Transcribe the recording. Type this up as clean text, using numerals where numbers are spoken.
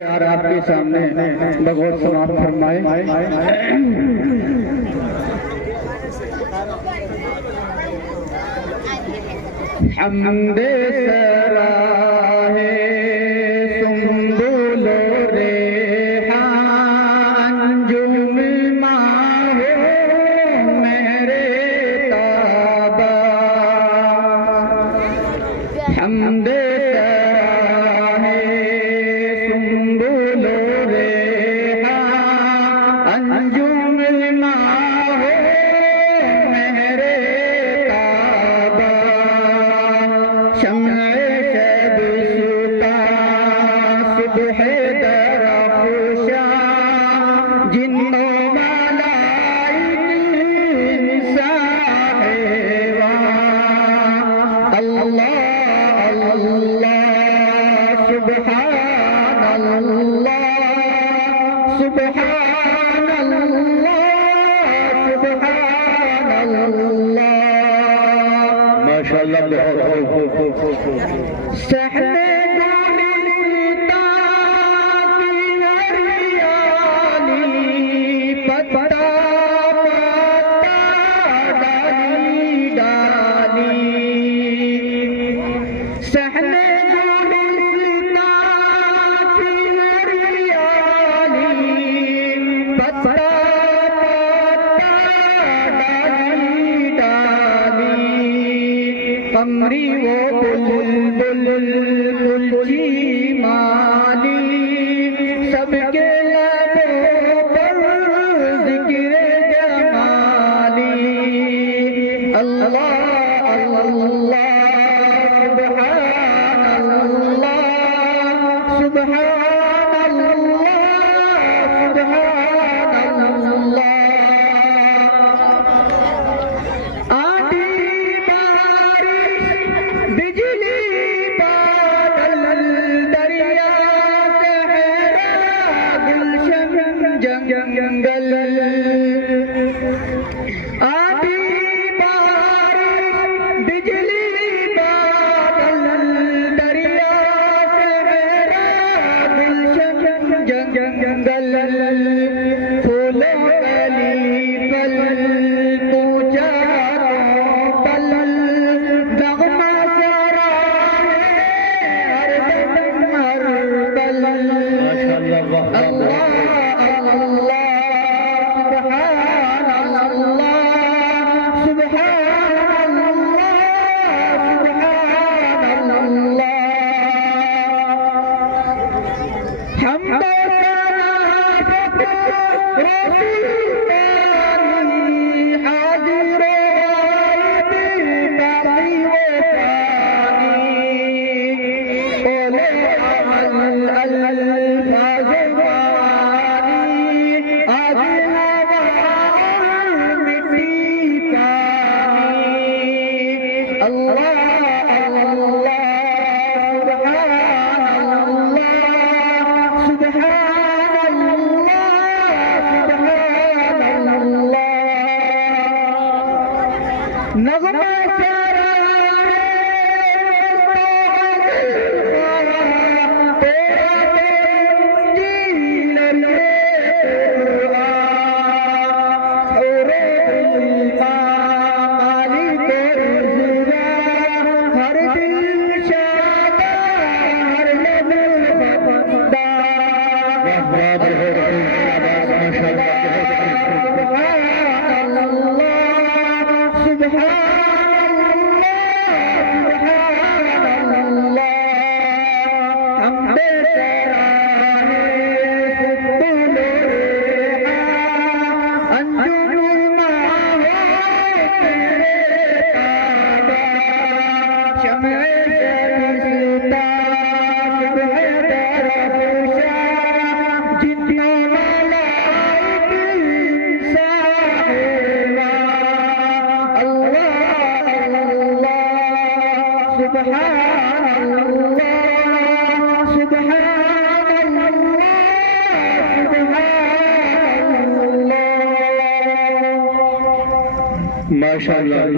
यार आपके सामने भगवत समाप्त फरमाए। हमदे सराहे सुंबुलो रेहान अंजुम माहो मेरे ताबा। हमदे कमरी वो बुलबुल की माली सबके लबों पर जिक्र जमाली। अल्लाह अल्लाह सुभान अल्लाह सुभान अल्लाह सुभान अल्लाह। जंगल आधी बारिश बिजली बादल दरिया सहरा गुलशन जंगल फूलों कली फल पूजा पल नगमा सारा हर पल। अल्लाह माशाअल्लाह।